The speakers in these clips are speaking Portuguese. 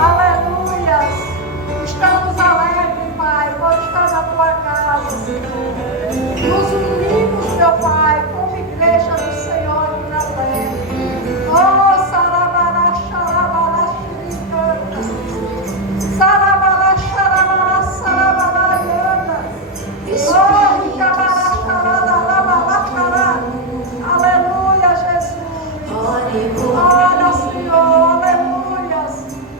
Aleluias. Estamos alegres, Pai, por estar na tua casa, Senhor. Nos unimos, meu Pai, como igreja do Senhor aqui na terra. Oh, Sarabara, Xarabara, Xiricanta. Sarabara, Xarabara, Sarabara, Yanda. Oh, Ricabara, Xarabara, Xarabara. Aleluia, Jesus. Ora, Senhor, aleluias.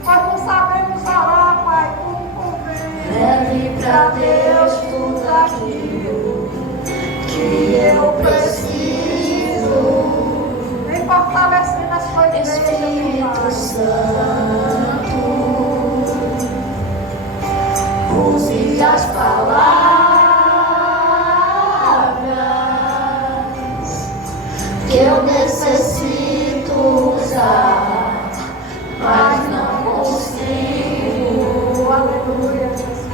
Nós não sabemos orar, Pai, como convém. Leve pra Deus tudo aquilo que eu preciso. Vem fortalecendo a sua igreja, meu Espírito Pai. Santo, use as palavras que eu necessito usar, mas não consigo. Aleluia, Jesus.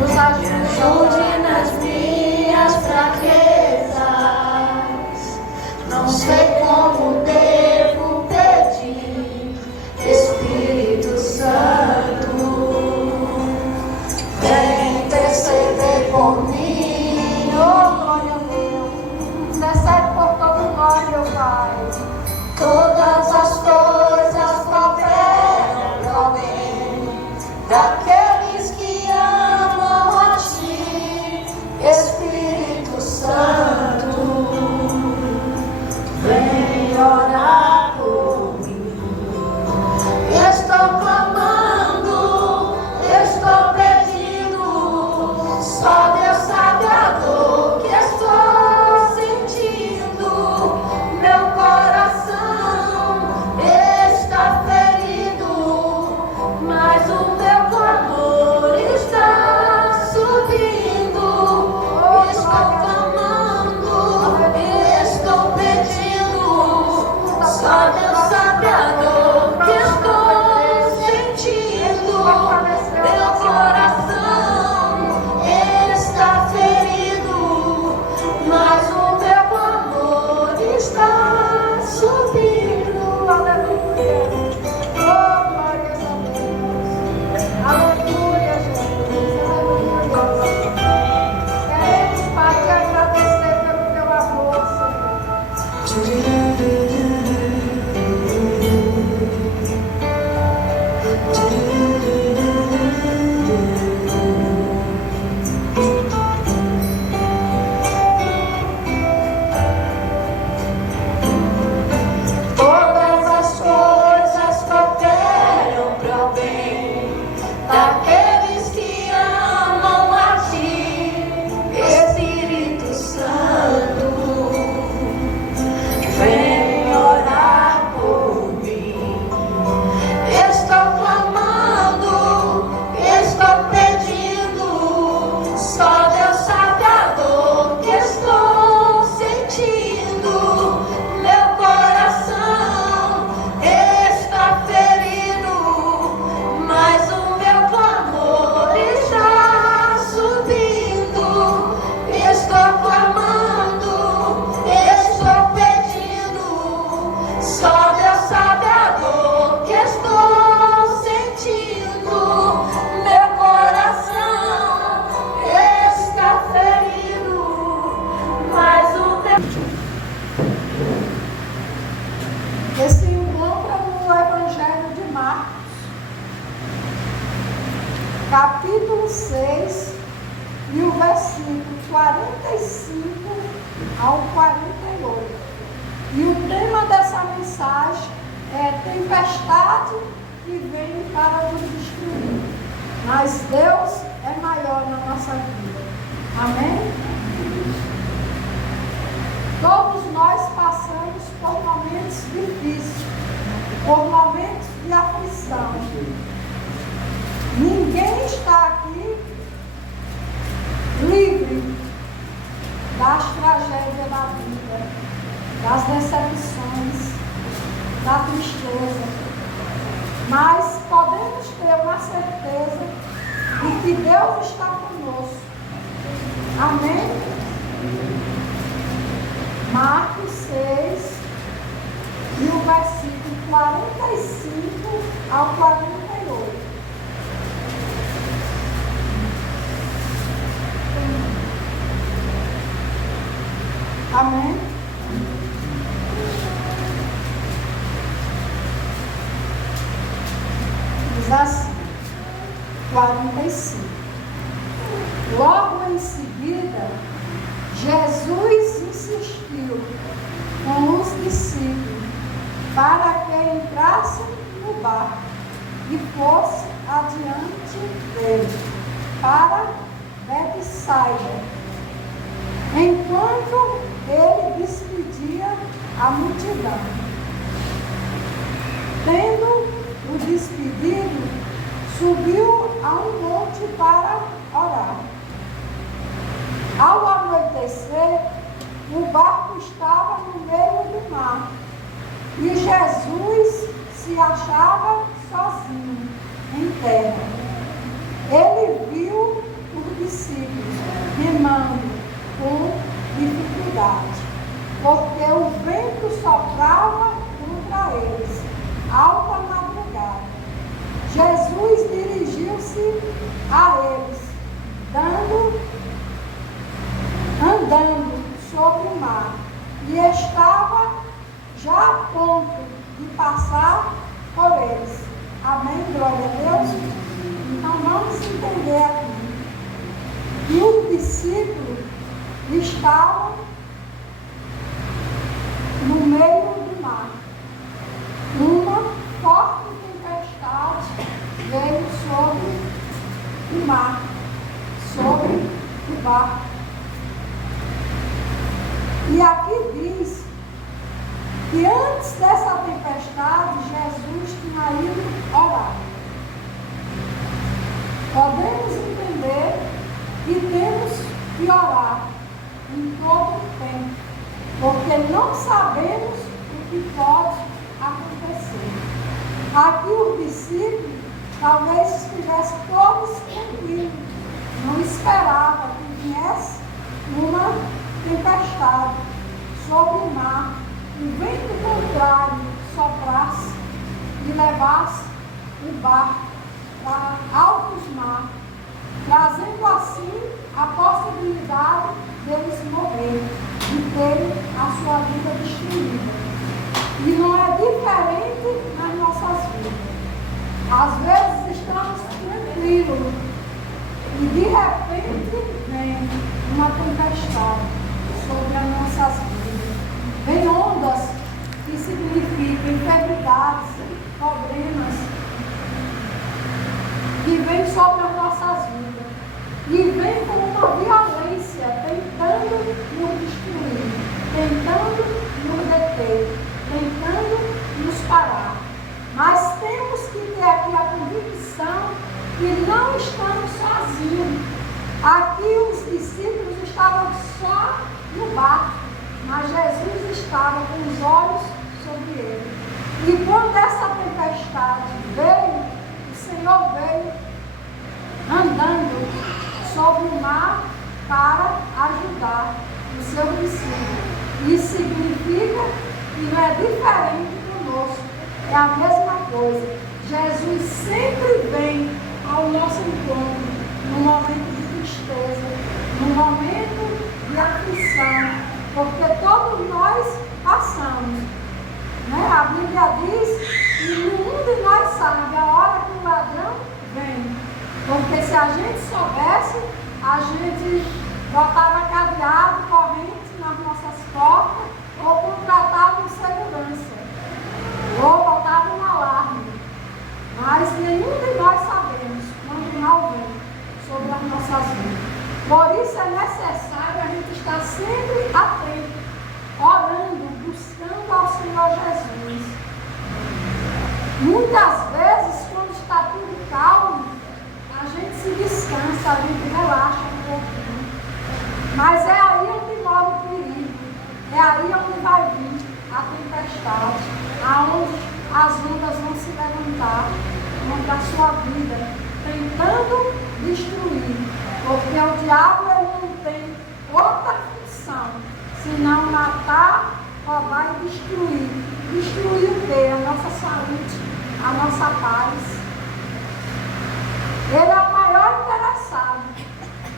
Nos ajude, Ajude nas minhas fraquezas, não sei como devo pedir. Espírito Santo, vem interceder por mim. Oh, glória a Deus. Intercede por todo nós, meu Pai. Todas as coisas cooperam pro bem daqueles que amam a Ti. Espírito Santo, vem orar por mim. Estou clamando, estou pedindo, só Deus sabe a dor que estou sentindo. Meu coração está ferido, mas o meu clamor está subindo. Estou clamando, estou pedindo, só Deus sabe a dor que estou sentindo. Meu coração está ferido, mas o meu clamor está subindo. Aleluia. Oh, glórias a Deus. Aleluia, Jesus. Aleluia. Queremos, Pai, te agradecer pelo teu amor, Senhor. Todas as coisas cooperam pro bem daqueles que amam a Ti. Espírito Santo, vem orar por mim. Estou clamando, estou pedindo, só Deus sabe a dor que estou sentindo. Meu coração está ferido, mas o meu clamor está subindo. Estou clamando, estou pedindo, só Deus sabe a dor que estou sentindo. Meu coração está ferido, mas o meu Esse encontra no Evangelho de Marcos, capítulo 6, e o versículo 45 ao 48. E o tema dessa mensagem é tempestade que vem para nos destruir. Mas Deus é maior na nossa vida. Amém? Todos nós passamos por momentos difíceis, por momentos de aflição. Ninguém está aqui livre das tragédias da vida, das decepções, da tristeza. Mas podemos ter uma certeza de que Deus está conosco. Amém? Marcos 6 e o versículo 45 ao 48. Amém? Diz assim, 45. Logo em seguida, Jesus insistiu com os discípulos para que entrassem no barco e fosse adiante dele para Betsaida, enquanto ele despedia a multidão. Tendo o despedido, subiu a um monte para orar. Ao anoitecer, o barco estava no meio do mar e Jesus se achava sozinho em terra. Ele viu os discípulos remando com dificuldade, porque o vento soprava contra eles, alta madrugada. Jesus dirigiu-se a eles, andando sobre o mar, e estava já a ponto de passar por eles. Amém? Glória a Deus. Então vamos entender aqui que os discípulos estavam no meio do mar. Uma forte tempestade veio sobre o mar, sobre o barco. E aqui diz que antes dessa tempestade, Jesus tinha ido orar. Podemos entender que temos que orar em todo o tempo, porque não sabemos o que pode acontecer. Aqui os discípulos talvez estivessem todos tranquilos, não esperavam que viesse uma tempestade sobre o mar, o vento contrário soprasse e levasse o barco para altos mar, trazendo assim a possibilidade deles morrerem, de terem a sua vida destruída. E não é diferente nas nossas vidas. Às vezes estamos tranquilos e de repente vem uma tempestade sobre as nossas vidas. Vem ondas que significam enfermidades, problemas que vêm sobre as nossas vidas. E vem com uma violência, tentando nos destruir, tentando nos deter, tentando nos parar. Mas temos que ter aqui a convicção que não estamos sozinhos. Aqui os discípulos estavam só no barco, mas Jesus estava com os olhos sobre ele. E quando essa tempestade veio, o Senhor veio andando sobre o mar para ajudar os seus discípulos. Isso significa que não é diferente conosco, é a mesma coisa. Jesus sempre vem ao nosso encontro no momento de tristeza, no momento de aflição, porque todos nós passamos. Né? A Bíblia diz que nenhum de nós sabe a hora que o ladrão vem. Porque se a gente soubesse, a gente botava cadeado, corrente nas nossas portas, ou contratava um segurança, ou botava um alarme. Mas nenhum de nós sabemos quando o mal vem sobre as nossas vidas. Por isso é necessário a gente estar sempre atento, orando, buscando ao Senhor Jesus. Muitas vezes, quando está tudo calmo, a gente se descansa, a gente relaxa um pouquinho. Mas é aí onde mora o perigo. É aí onde vai vir a tempestade, aonde as ondas vão se levantar contra a sua vida, tentando destruir. Porque o diabo ele não tem outra função, senão matar, só vai destruir. Destruir o quê? A nossa saúde, a nossa paz. Ele é o maior interessado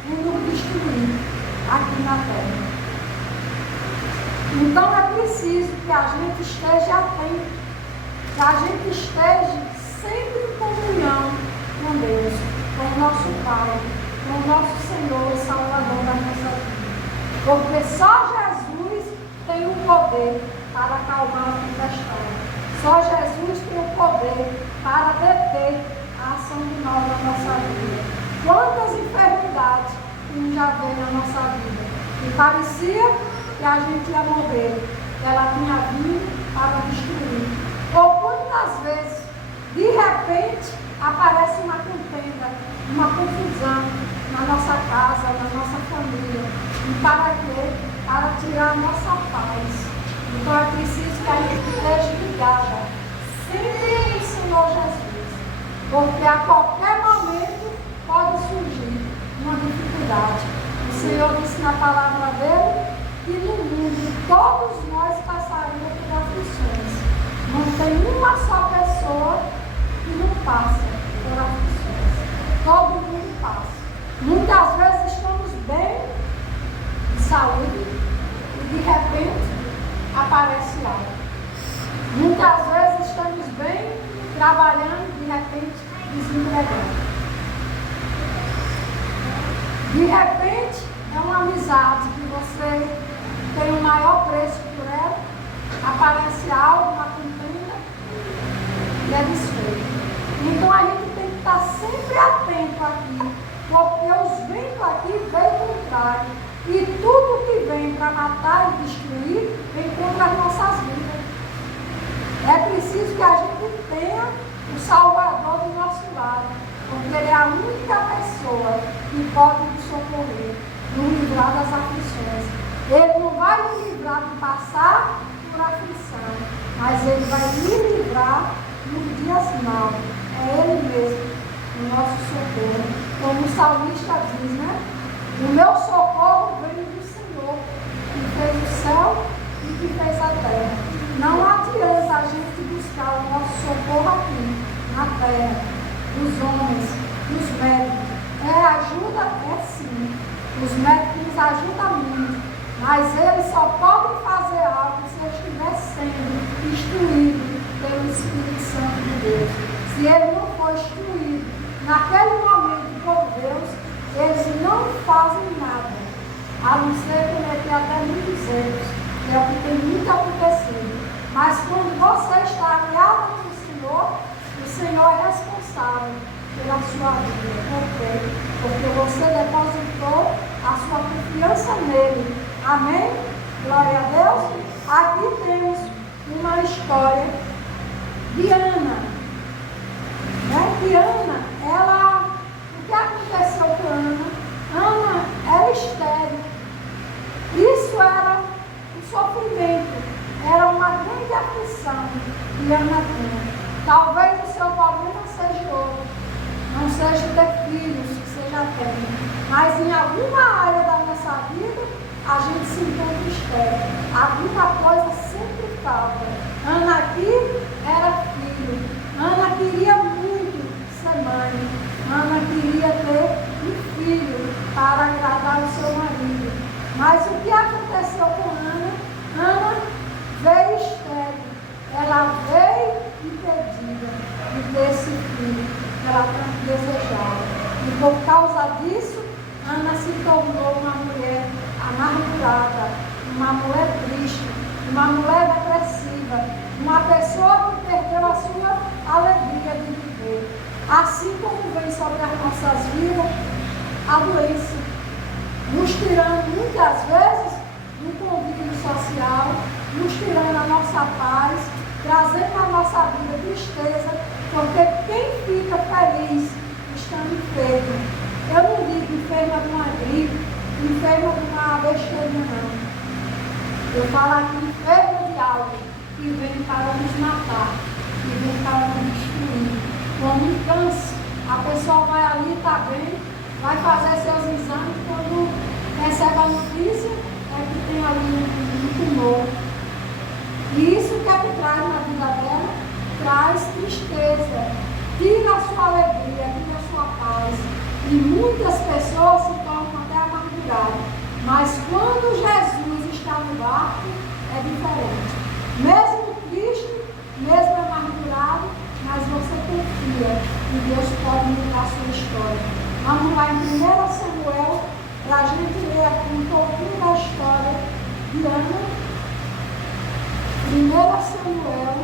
em nos destruir aqui na terra. Então é preciso que a gente esteja atento, que a gente esteja sempre em comunhão com Deus, com o nosso Pai, com o nosso Senhor e Salvador da nossa vida. Porque só Jesus tem o poder para acalmar a tempestade. Só Jesus tem o poder para deter a ação do mal na nossa vida. Quantas enfermidades já veio na nossa vida e parecia que a gente ia morrer, ela tinha vindo para destruir. Ou quantas vezes, de repente, aparece uma contenda, uma confusão na nossa casa, na nossa família. E para quê? Para tirar a nossa paz. Então é preciso que a gente esteja ligada sempre no Senhor Jesus. Porque a qualquer momento pode surgir uma dificuldade. O Senhor disse na palavra dele que no mundo todos nós passaríamos por aflições. Não tem uma só pessoa que não passa por aflições. Todo mundo passa. Muitas vezes estamos bem de saúde e de repente aparece algo. Muitas vezes estamos bem trabalhando e de repente desempregando. De repente é uma amizade que você tem o maior preço por ela, aparece algo, uma contenda e é desfeito. Então a gente tem que estar sempre atento aqui, porque os ventos aqui vêm contrário. E tudo que vem para matar e destruir vem contra as nossas vidas. É preciso que a gente tenha o Salvador do nosso lado, porque Ele é a única pessoa que pode nos socorrer, nos livrar das aflições. Ele não vai nos livrar de passar por aflição, mas Ele vai nos livrar nos dias maus. É Ele mesmo, o nosso socorro. Como o salmista diz, né? O meu socorro vem do Senhor, que fez o céu e que fez a terra. Não adianta a gente buscar o nosso socorro aqui, na terra, dos homens, dos médicos. Ajuda? É sim. Os médicos nos ajudam muito, mas eles só podem fazer algo se eles estiver sendo instruído pelo Espírito Santo de Deus. Se ele não for instruído naquele momento por Deus, eles não fazem nada, a não ser cometer até muitos erros, que é o que tem muito acontecido. Mas quando você está aliado com o Senhor é responsável pela sua vida. Por quê? Porque você depositou a sua confiança nele. Amém? Glória a Deus. Aqui temos uma história de Ana. Que Ana, o que aconteceu com Ana? Ana era estéril. Isso era um sofrimento, era uma grande aflição que Ana tinha. Talvez o seu problema seja outro, não seja ter filhos, que seja ter, mas em alguma área da nossa vida a gente se encontra estéril. Alguma coisa sempre falta. Ana aqui era filho. Ana queria muito ser mãe. Ana queria ter um filho para agradar o seu marido. Mas o que aconteceu com Ana? Ana veio estéril. Ela veio impedida de ter esse filho que ela tanto desejava. E por causa disso, Ana se tornou uma mulher amargurada, uma mulher triste, uma mulher depressiva, uma pessoa que perdeu a sua alegria de viver. Assim como vem sobre as nossas vidas a doença, nos tirando muitas vezes do convívio social, nos tirando a nossa paz, trazendo à nossa vida tristeza, porque quem fica feliz estando enfermo, eu não digo enferma de uma gripe, enferma de uma besteirinha, não. Eu falo aqui enferma de algo que vem para nos matar, que vem para nos destruir. Como um câncer, a pessoa vai ali, está bem, vai fazer seus exames, quando recebe a notícia, é que tem ali um tumor. E isso que é que traz na vida dela? Traz tristeza, tira a sua alegria, tira a sua paz. E muitas pessoas se tornam até amarguradas. Mas quando Jesus está no barco, é diferente. Mesmo triste, mesmo amargurado, mas você confia e Deus pode mudar a sua história. Vamos lá em 1 Samuel, para a gente ler aqui um pouquinho da história de Ana. 1 Samuel.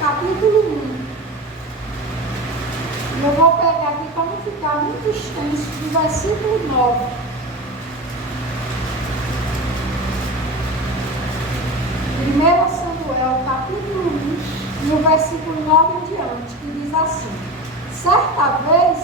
Capítulo 1. Eu vou pegar aqui para não ficar muito extenso, do versículo 9. Primeiro Samuel, capítulo 1, e o versículo 9 em diante, que diz assim: certa vez,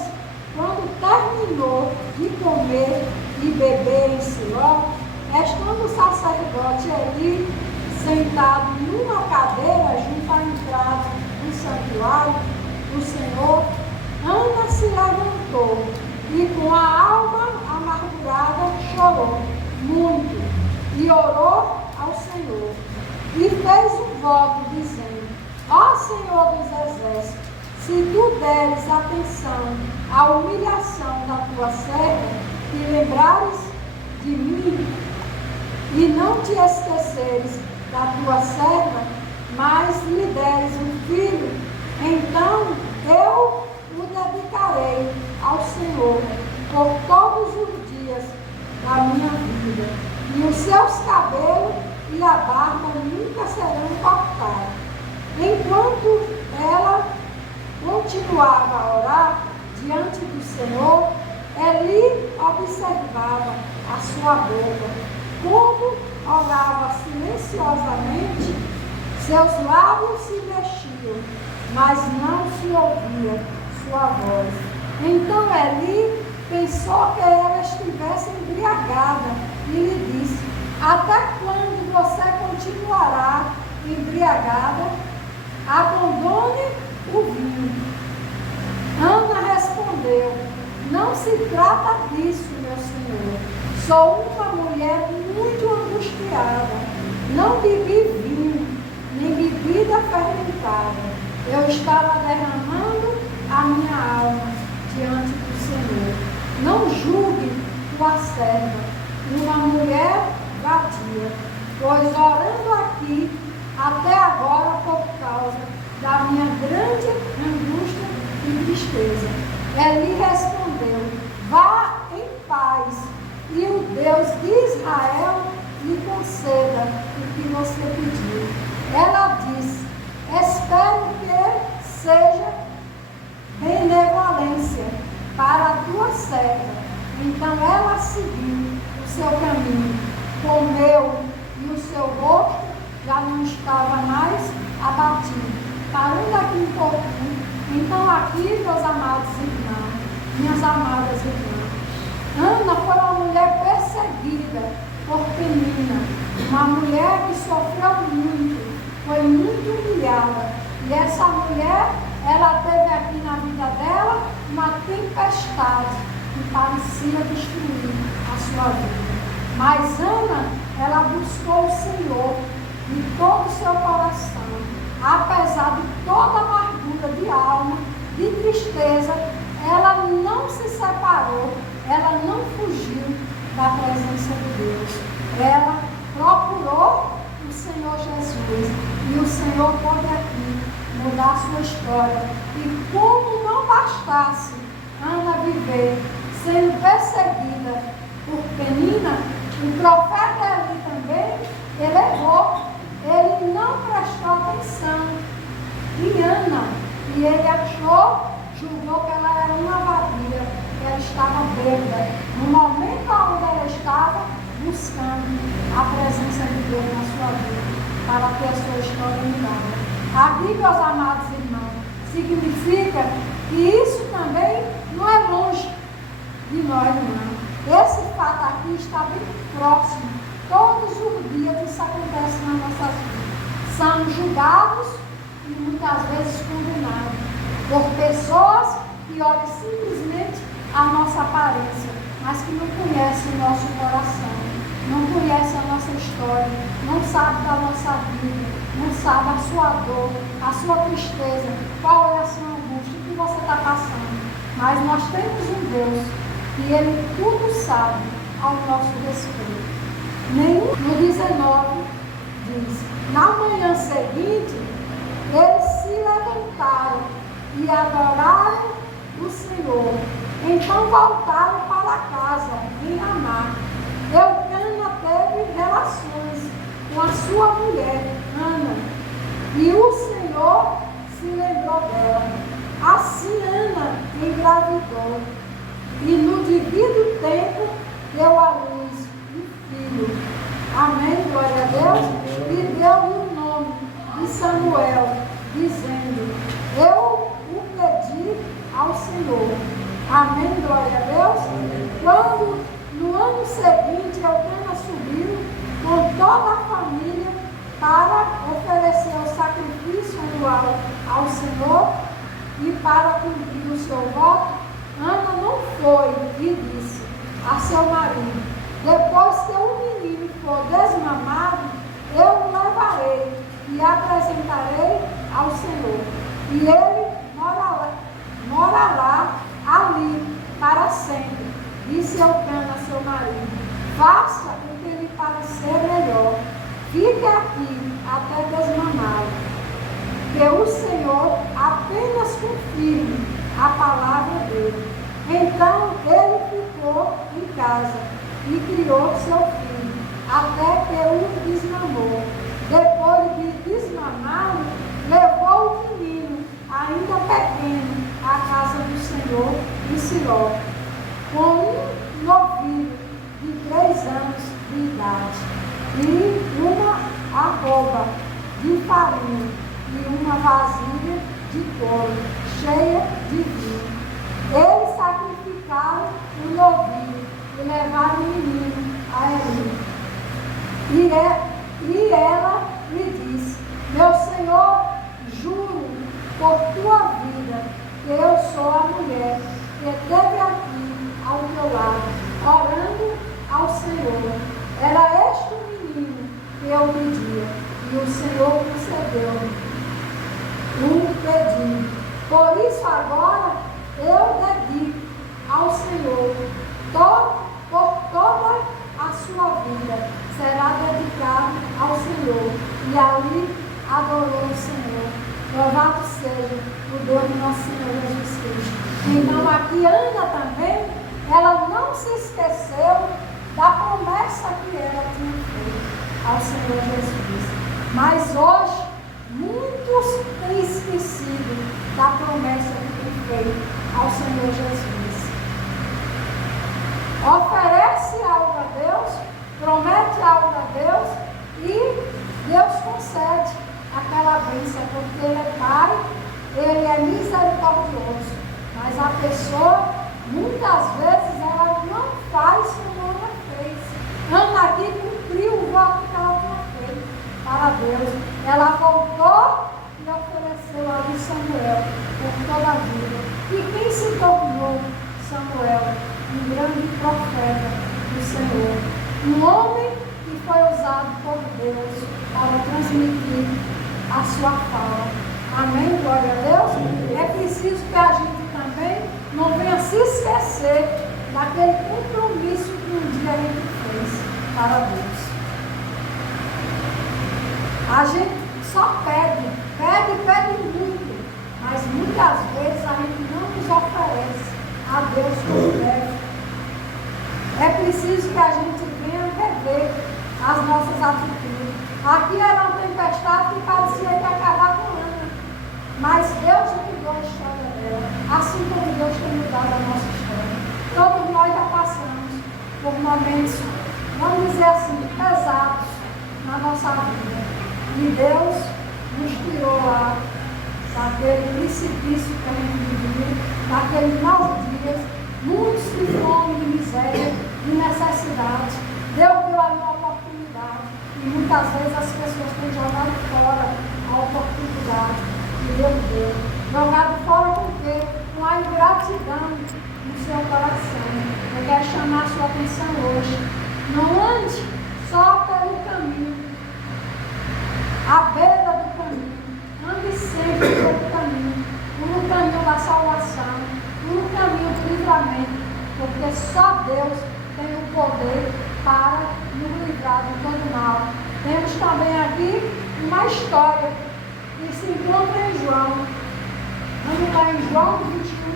quando terminou de comer e beber em Siló, estando o sacerdote Eli sentado numa cadeira junto à entrada do santuário do Senhor, Ana se levantou e com a alma amargurada chorou muito e orou ao Senhor e fez um voto dizendo: ó Senhor dos exércitos, se tu deres atenção à humilhação da tua serva e lembrares de mim e não te esqueceres da tua serva, mas lhe deres um filho, então eu o dedicarei ao Senhor por todos os dias da minha vida, e os seus cabelos e a barba nunca serão cortados. Enquanto ela continuava a orar diante do Senhor, Eli observava a sua boca, como orava silenciosamente, seus lábios se mexiam, mas não se ouvia sua voz. Então Eli pensou que ela estivesse embriagada e lhe disse: até quando você continuará embriagada? Abandone o vinho. Ana respondeu: não se trata disso, meu senhor. Sou uma mulher muito angustiada. Não bebi vinho, nem bebida fermentada. Eu estava derramando a minha alma diante do Senhor. Não julgue tua serva, uma mulher vadia, pois orando aqui até agora por causa da minha grande angústia e tristeza. Eli respondeu: vá em paz, e o Deus de Israel lhe conceda o que você pediu. Ela disse: espero que seja benevolência para a tua serva. Então ela seguiu o seu caminho, comeu, e o seu rosto já não estava mais abatido. Parando aqui um pouquinho. Então aqui, meus amados irmãos, minhas amadas irmãs, Ana foi uma mulher perseguida por Penina, uma mulher que sofreu muito, foi muito humilhada. E essa mulher, ela teve aqui na vida dela uma tempestade que parecia destruir a sua vida. Mas Ana, ela buscou o Senhor de todo o seu coração, apesar de toda a amargura de alma, de tristeza, ela não se separou, ela não fugiu da presença de Deus. Ela procurou o Senhor Jesus e o Senhor pode aqui mudar a sua história. E como não bastasse Ana viver sendo perseguida por Penina, o profeta Eli também, ele errou, ele não prestou atenção em Ana e ele julgou que ela era uma vadia, que ela estava bêbada, no momento onde ela estava buscando a presença de Deus na sua vida, para ter a sua história mudada. Aqui, meus amados irmãos, significa que isso também não é longe de nós, não. Esse fato aqui está bem próximo Todos os dias isso acontece nas nossas vidas. Somos julgados e muitas vezes condenados por pessoas que olham simplesmente a nossa aparência, mas que não conhecem o nosso coração, não conhecem a nossa história, não sabem da nossa vida, não sabem a sua dor, a sua tristeza, qual é a sua angústia, o que você está passando. Mas nós temos um Deus e Ele tudo sabe ao nosso respeito. No 19 diz: na manhã seguinte, eles se levantaram e adoraram o Senhor. Então voltaram para casa em Ramá. Eucana teve relações com a sua mulher, Ana, e o Senhor se lembrou dela. Assim Ana engravidou e no devido tempo deu à luz um filho. Amém, glória a Deus. E deu-lhe o nome de Samuel, dizendo: eu o pedi ao Senhor. Amém, glória a Deus. Quando no ano seguinte Eucana subiu com toda a família para oferecer o sacrifício anual ao Senhor e para cumprir o seu voto, Ana não foi e disse a seu marido: depois que o menino for desmamado, eu o levarei e apresentarei ao Senhor, e ele morará ali para sempre. Disse Eucana a seu marido: faça o que lhe parecer melhor, fique aqui até desmamá-lo, que o Senhor apenas confirme a palavra dele. Então ele ficou em casa e criou seu filho, até que o desmamou. Depois de desmamá-lo, levou o menino, ainda pequeno, à casa do Senhor em Siló, com um novilho de 3 anos de idade, e uma arroba de farinha, e uma vasilha de couro, cheia de vinho. Eles sacrificaram o novilho e levaram o menino a Eli. E ela lhe disse: meu senhor, juro por tua vida que eu sou a mulher que esteve aqui ao teu lado, orando ao Senhor. Era este o menino que eu pedia, e o Senhor concedeu-me um pedido. Por isso agora eu dedico ao Senhor por toda a sua vida. Será dedicado ao Senhor. E ali adorou o Senhor. Louvado seja o Deus do nosso Senhor Jesus Cristo. Então aqui Ana também, ela não se esqueceu da promessa que ela tinha feito ao Senhor Jesus. Mas hoje, muitos têm esquecido da promessa que tem feito ao Senhor Jesus. Oferece algo a Deus, promete algo a Deus e Deus concede aquela bênção, porque Ele é Pai, Ele é misericordioso. Mas a pessoa, muitas vezes, ela não faz como ela fez. Ana aqui cumpriu o voto que ela tinha feito para Deus. Ela voltou e ofereceu ali Samuel por toda a vida. E quem se tornou Samuel? Um grande profeta do Senhor. Um homem que foi usado por Deus para transmitir a sua fala. Amém? Glória a Deus. É preciso que a gente também não venha se esquecer daquele compromisso que um dia a gente fez para Deus. A gente só pede muito, mas muitas vezes a gente não nos oferece a Deus como deve. É preciso que a gente venha rever as nossas atitudes. Aqui era uma tempestade que parecia que ia acabar com Ana, mas Deus mudou a história dela, assim como Deus tem mudado a nossa história. Todos nós já passamos por momentos, vamos dizer assim, pesados na nossa vida. E Deus nos tirou lá daquele precipício que a gente vivia, daqueles maus dias, muitos de fome, de miséria, de necessidade. Deus deu ali uma oportunidade muitas vezes as pessoas têm jogado fora a oportunidade que Deus deu. Jogado fora com o quê? Com a ingratidão no seu coração. Eu quero chamar a sua atenção hoje. Não ande só pelo caminho, à beira do caminho. Ande sempre pelo caminho, no caminho da salvação, no caminho do livramento, porque só Deus tem o poder para nos livrar de todo mal. Temos também aqui uma história que se encontra em João. Vamos lá em João 21.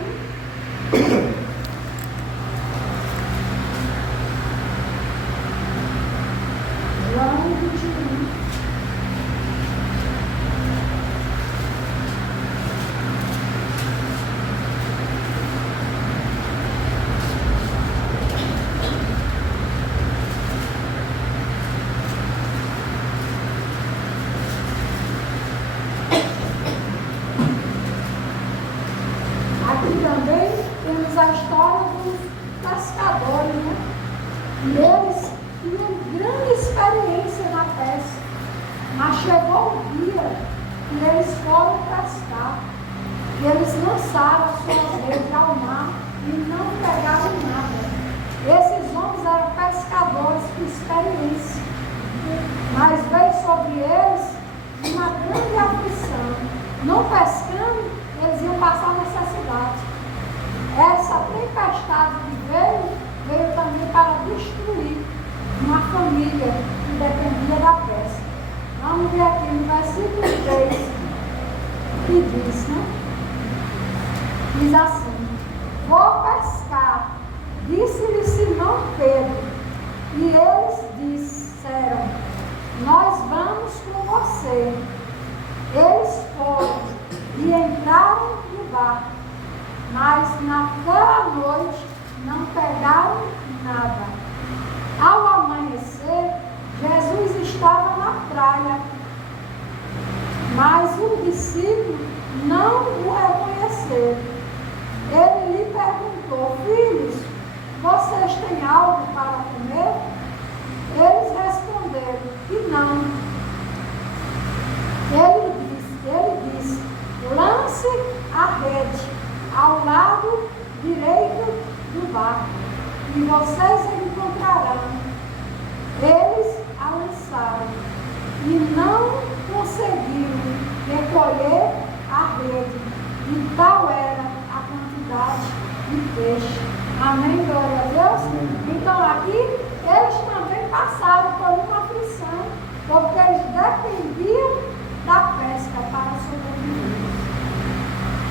João 21. Aqui também temos a história dos pescadores, né? E eles tinham grande experiência na pesca, mas chegou o dia que eles foram pescar, e eles lançaram as suas redes ao mar e não pegaram nada. Esses homens eram pescadores com experiência, mas veio sobre eles uma grande aflição. Não pescando, eles iam passar necessidade. Essa tempestade que veio também para destruir uma família que dependia da pesca. Vamos ver aqui no versículo 3, que diz, né? Diz assim: vou pescar, disse-lhe Simão Pedro, e eles disseram: nós vamos com você. Eles foram e entraram no barco, mas naquela noite não pegaram nada. Ao amanhecer, Jesus estava na praia, mas um discípulo não o reconheceu. Ele lhe perguntou: filhos, vocês têm algo para comer? Eles responderam que não. Ele disse: lance a rede ao lado direito do barco e vocês a encontrarão. Eles a lançaram e não conseguiram recolher a rede, e tal era a quantidade de peixe. Amém, glória a Deus? Então aqui eles também passaram por uma aflição, porque eles dependiam da pesca para sobreviver.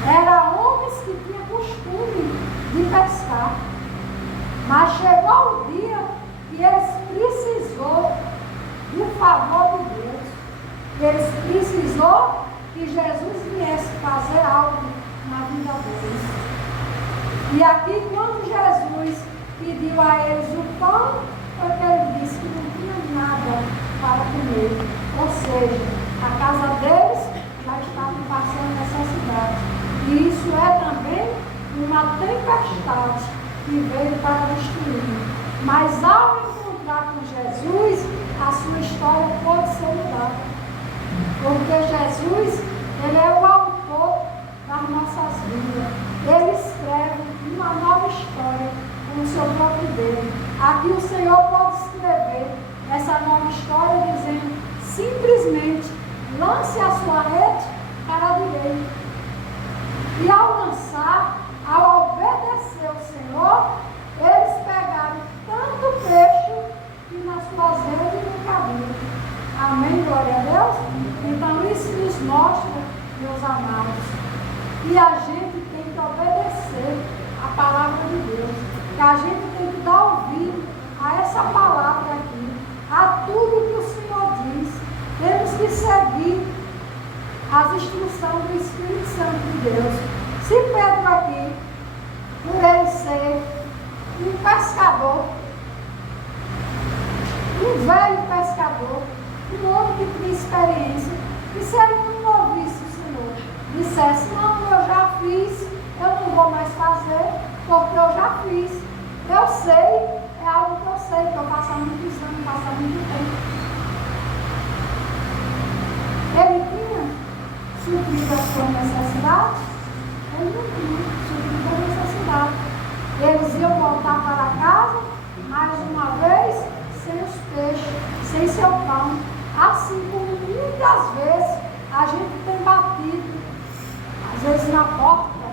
Eram homens que tinham costume de pescar, mas chegou o dia que eles precisou do favor de Deus. Eles precisou que Jesus viesse fazer algo na vida deles. E aqui, quando Jesus pediu a eles o pão, foi que ele disse que não tinha nada para comer. Ou seja, a casa deles já estava passando necessidade. E isso é também uma tempestade que veio para destruir. Mas ao encontrar com Jesus, a sua história pode ser mudada. Porque Jesus, ele é o autor das nossas vidas. Ele escreve uma nova história com o seu próprio dedo. Aqui o Senhor pode escrever essa nova história dizendo simplesmente: lance a sua rede para a direita. E ao lançar, ao obedecer ao Senhor, eles pegaram tanto peixe que nas suas redes não cabia. Amém, glória a Deus? Então isso nos mostra, meus amados, que a gente tem que obedecer a palavra de Deus, que a gente tem que dar ouvido a essa palavra aqui, a tudo que o Senhor diz. Temos que seguir as instruções do Espírito Santo de Deus. Se Pedro aqui, por ele ser um pescador, um velho pescador, um homem que tinha experiência, e se ele não ouvisse o Senhor, dissesse: não, eu já fiz, eu não vou mais fazer, porque eu já fiz, eu sei, é algo que eu sei, que eu faço há muitos anos, faço há muito tempo. Ele tinha suprido a sua necessidade? Ele não tinha suprido a necessidade. Eles iam voltar para casa, mais uma vez, sem os peixes, sem seu pão. Assim como muitas vezes a gente tem batido, às vezes na porta,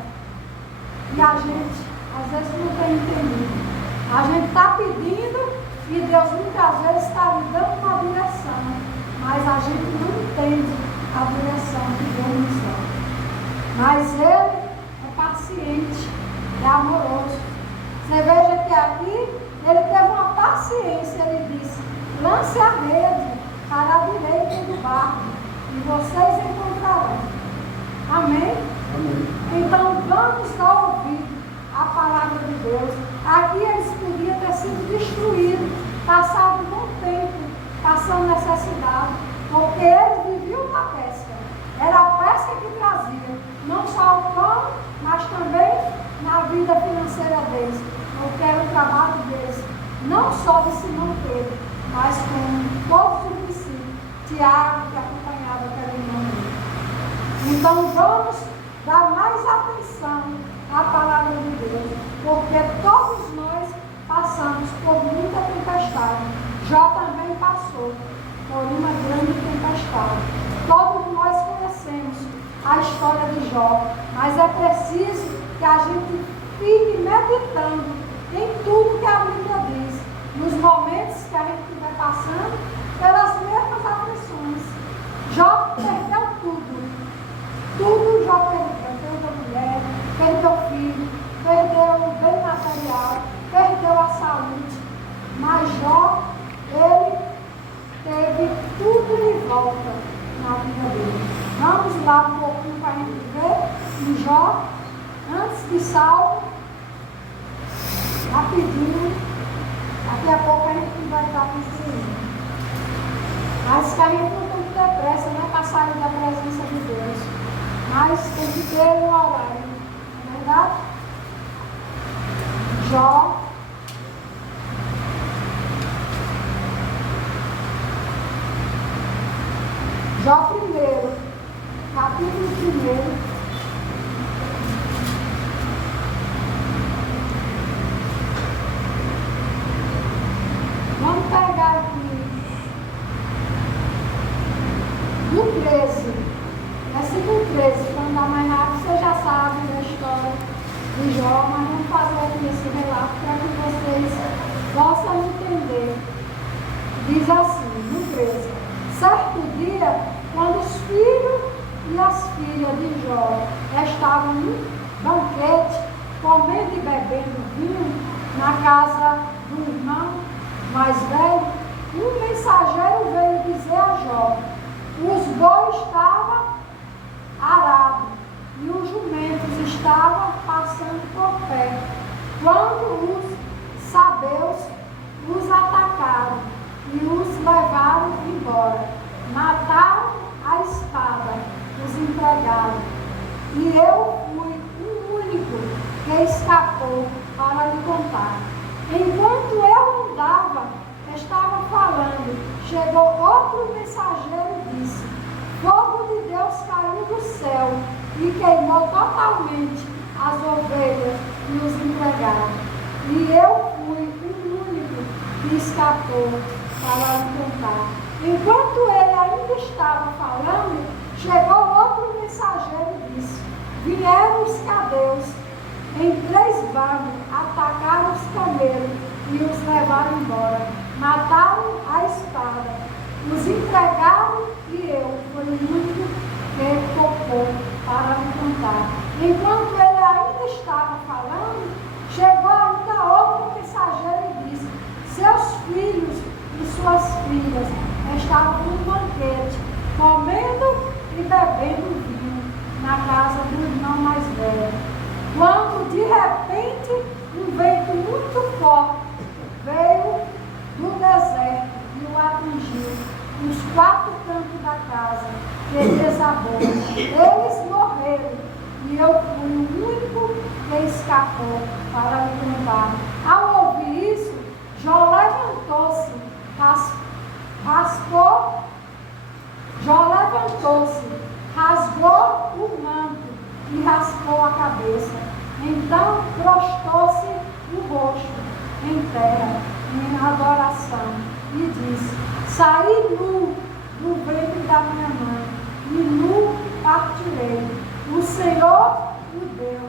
e a gente, às vezes, não tem entendido. A gente está pedindo e Deus muitas vezes está lhe dando uma direção, mas a gente não entende a direção que Deus nos dá. Mas Ele é paciente, é amoroso. Você veja que aqui Ele teve uma paciência, Ele disse: lance a rede para a direita do barco e vocês encontrarão. Amém? Amém. Então vamos dar ouvido à palavra de Deus. Aqui eles podiam ter sido destruídos, passado um bom tempo, passando necessidade, porque eles viviam da pesca. Era a pesca que trazia, não só o pão, mas também na vida financeira deles, porque era o trabalho deles, não só de Simão Pedro, mas com todos os discípulos, Tiago, que acompanhava aquele irmão dele. Então vamos dar mais atenção à palavra de Deus, porque todos nós passamos por muita tempestade. Jó também passou por uma grande tempestade. Todos nós conhecemos a história de Jó, mas é preciso que a gente fique meditando em tudo que a Bíblia diz, nos momentos que a gente estiver passando pelas mesmas aflições. Jó perdeu tudo. Tudo Jó perdeu a mulher, perdeu o filho, perdeu o bem material, perdeu a saúde. Mas Jó, ele teve tudo de volta na vida dele. Vamos lá um pouquinho para a gente ver em Jó, antes de salvo, rapidinho. Daqui a pouco a gente vai estar construindo. Mas que a gente não tem que ter pressa, né, para sair da presença de Deus. Mas tem que ter um horário, não é verdade? Jó. Jó 1, capítulo 1. Vamos pegar aqui do 13. Versículo 13, para andar mais rápido, você já sabe da história de Jó, mas vamos fazer aqui esse relato para que vocês possam entender. Diz assim, no 13: certo dia, quando os filhos e as filhas de Jó estavam num banquete, comendo e bebendo vinho, na casa do irmão mais velho, um mensageiro veio dizer a Jó: os bois estavam arados e os jumentos estavam passando por perto, quando os sabeus os atacaram e os levaram embora, mataram a espada, os entregaram. E eu fui o único que escapou para lhe contar. Enquanto eu andava, estava falando, chegou outro mensageiro e disse: fogo de Deus caiu do céu e queimou totalmente as ovelhas e os entregaram. E eu fui o único que escapou para lhe contar. Enquanto ele ainda estava falando, chegou outro mensageiro e disse: vieram os cadeus em 3 vagos, atacaram os camelos e os levaram embora, mataram a espada, os entregaram e eu fui o único que tocou para me contar. Enquanto ele ainda estava falando, chegou ainda outro mensageiro e disse: seus filhos e suas filhas estavam num banquete, comendo e bebendo vinho na casa do irmão mais velho, quando de repente um vento muito forte veio do deserto e o atingiu nos 4 cantos da casa, que desabou. Eles morreram e eu fui o único que escapou para me contar. Ao ouvir isso, Jó levantou-se, raspou Jó levantou-se, rasgou o manto e raspou a cabeça. Então prostrou-se o rosto em terra, em adoração, e disse: saí nu do ventre da minha mãe, e nu partirei. O Senhor o deu,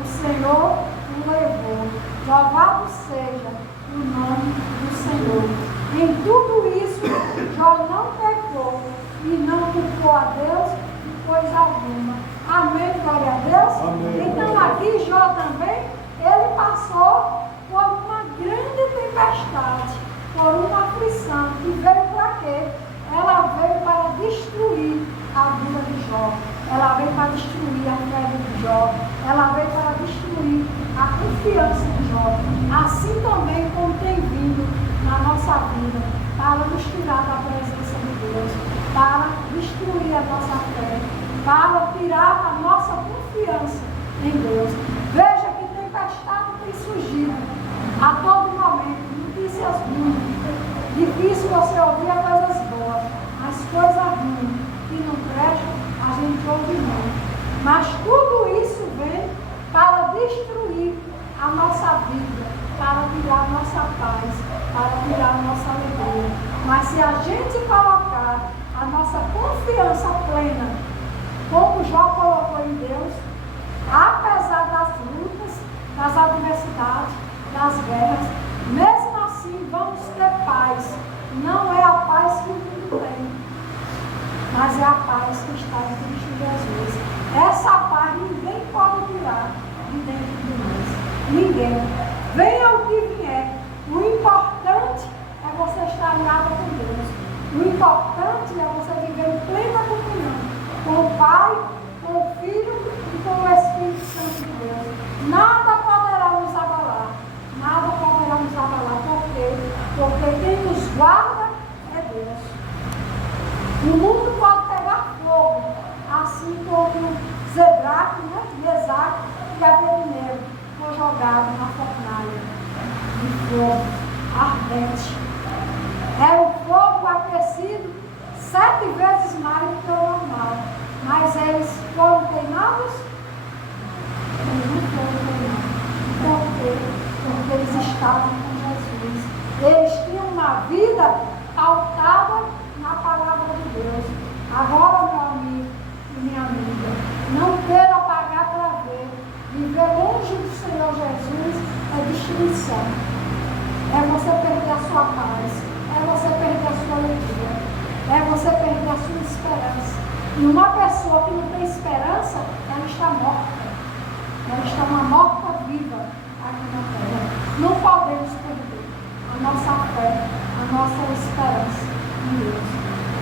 o Senhor o levou. Louvado seja o nome do Senhor. Em tudo isso, Jó não pecou e não culpou a Deus de coisa alguma. Amém, glória a Deus. Amém. Então aqui Jó também, ele passou por uma grande tempestade, por uma aflição, que veio para quê? Ela veio para destruir a vida de Jó. Ela veio para destruir a fé de Jó. Ela veio para destruir a confiança de Jó. Assim também como tem vindo na nossa vida, para nos tirar da presença de Deus, para destruir a nossa fé, para tirar a nossa confiança em Deus. Veja que tempestade tem surgido a todo momento, notícias ruins. Difícil você ouvir as coisas boas, as coisas ruins que não prestam, a gente ouve muito. Mas tudo isso vem para destruir a nossa vida, para tirar a nossa paz, para tirar a nossa alegria. Mas se a gente colocar a nossa confiança plena, como Jó colocou em Deus, apesar das lutas, das adversidades, das guerras, mesmo assim vamos ter paz. Não é a paz que o mundo tem, mas é a paz que está em Cristo Jesus. Essa paz ninguém pode tirar de dentro de nós. Ninguém. Venha o que vier. O importante é você estar ligado com Deus. O importante é você viver em plena comunhão com o Pai, com o Filho e com o Espírito Santo de Deus. Nada poderá nos abalar. Nada poderá nos abalar. Por quê? Porque quem nos guarda é Deus. O mundo pode pegar fogo, assim como Zedraque, Mesaque e Abednego foi jogado na fornalha de fogo ardente. Era um fogo aquecido 7 vezes mais do que o normal. Mas eles foram queimados? Eles não foram queimados. Por quê? Porque eles estavam com Jesus. Eles tinham uma vida pautada na palavra de Deus. Agora, meu amigo e minha amiga, não queira pagar para ver. Viver longe do Senhor Jesus é destruição. É você perder a sua paz. É você perder a sua alegria. É você perder a sua esperança. E uma pessoa que não tem esperança, ela está morta. Ela está uma morta viva aqui na terra. Não podemos perder a nossa fé, a nossa esperança em Deus.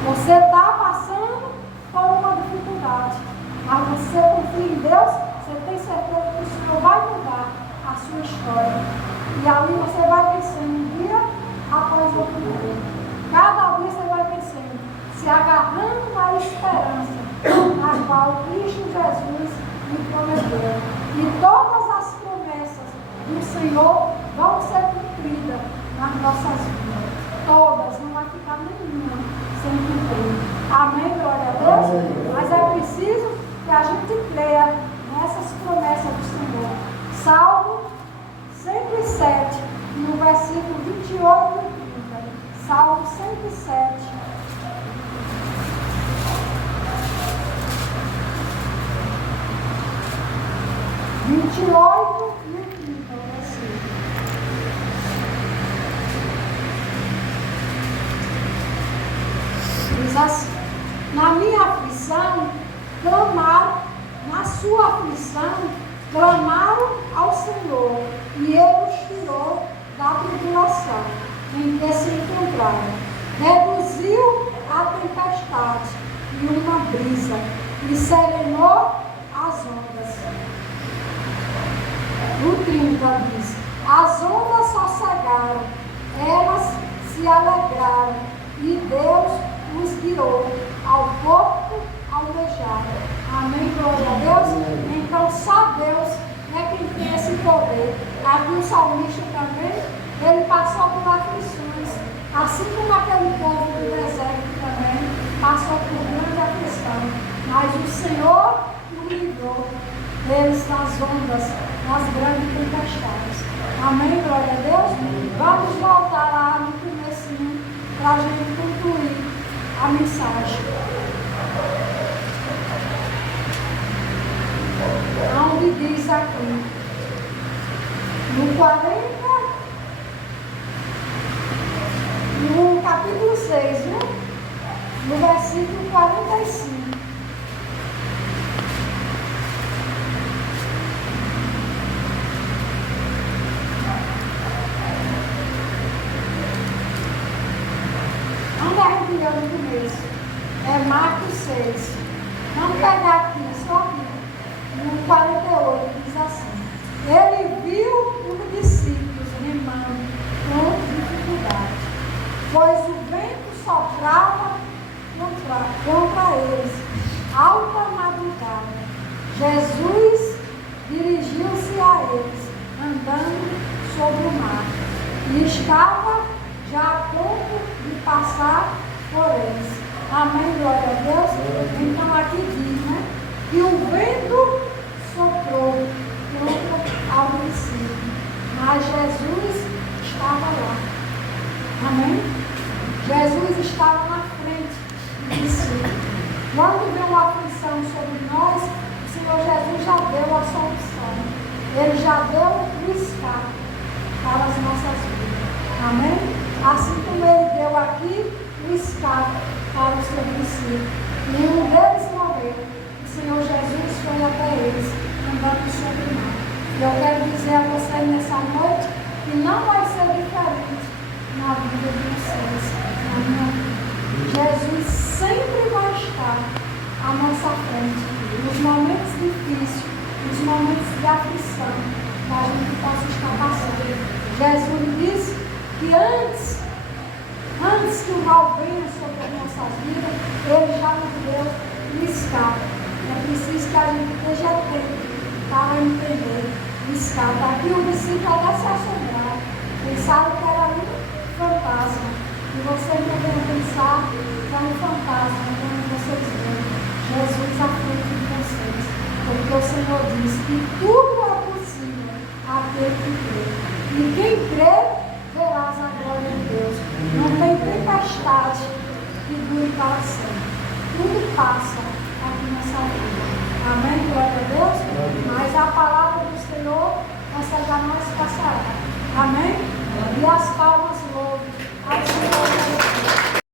Você está passando por uma dificuldade, mas você confia em Deus, você tem certeza que o Senhor vai mudar a sua história. E ali você vai vencendo um dia após outro dia. Cada dia você vai vencendo, se agarrando na esperança na qual Cristo Jesus lhe prometeu. E todas as promessas do Senhor vão ser cumpridas nas nossas vidas. Todas, não vai ficar nenhuma sem cumprir. Amém, glória a Deus? Amém. Mas é preciso que a gente creia nessas promessas do Senhor. Salmo 107, no versículo 28 e 30. Salmo 107. Vinte e 28 e 30, versículo. Diz assim: na minha aflição, clamaram, na sua aflição, clamaram ao Senhor, e Ele os tirou da tribulação em que se encontraram. Reduziu a tempestade e uma brisa, e serenou as ondas. O 30 diz: as ondas sossegaram, elas se alegraram, e Deus os guiou ao porto alvejado. Amém, glória a Deus? Então só Deus é quem tem esse poder. Aqui o salmista também, ele passou por aflições, assim como aquele povo do deserto também, passou por grande aflição, mas o Senhor o livrou deles nas ondas, nas grandes tempestades. Amém, glória a Deus? Vamos voltar lá no comecinho para a gente concluir a mensagem. Onde diz aqui, no capítulo 6, viu? No versículo 45. Onde a gente leu no começo? É Marcos 6. Vamos pegar aqui, só aqui. No 48, diz assim: ele viu os discípulos remando com dificuldade, pois o vento soprava contra eles, alta madrugada. Jesus dirigiu-se a eles, andando sobre o mar, e estava já a ponto de passar por eles. Amém, glória a Deus? Então aqui diz, né? E o vento soprou contra ao discípulo, mas Jesus estava lá. Amém? Jesus estava na frente do discípulo. Quando vem uma aflição sobre nós, o Senhor Jesus já deu a solução. Ele já deu o escape para as nossas vidas. Amém? Assim como ele deu aqui o escape para os seus discípulos. Nenhum deles morreu. O Senhor Jesus foi até eles, andando sobre o mar. E eu quero dizer a vocês nessa noite que não vai ser diferente na vida de vocês, na minha vida. Jesus sempre vai estar à nossa frente, nos momentos difíceis, nos momentos de aflição, que a gente possa estar passando. Jesus disse que antes que o mal venha sobre as nossas vidas, ele já nos deu o escape. É preciso que a gente esteja atento para entender o escape. Aqui o discípulo até se assombrar, pensaram que era um fantasma. E você poderia pensar que é um fantasma quando vocês veem Jesus à frente de vocês. Porque o Senhor diz que tudo é possível àquele que crê. E quem crê, verás a glória de Deus. Não tem tempestade que dure para sempre. Tudo passa aqui nessa vida. Amém? Glória a Deus. Mas a palavra do Senhor, essa jamais passará. Amém? E as palavras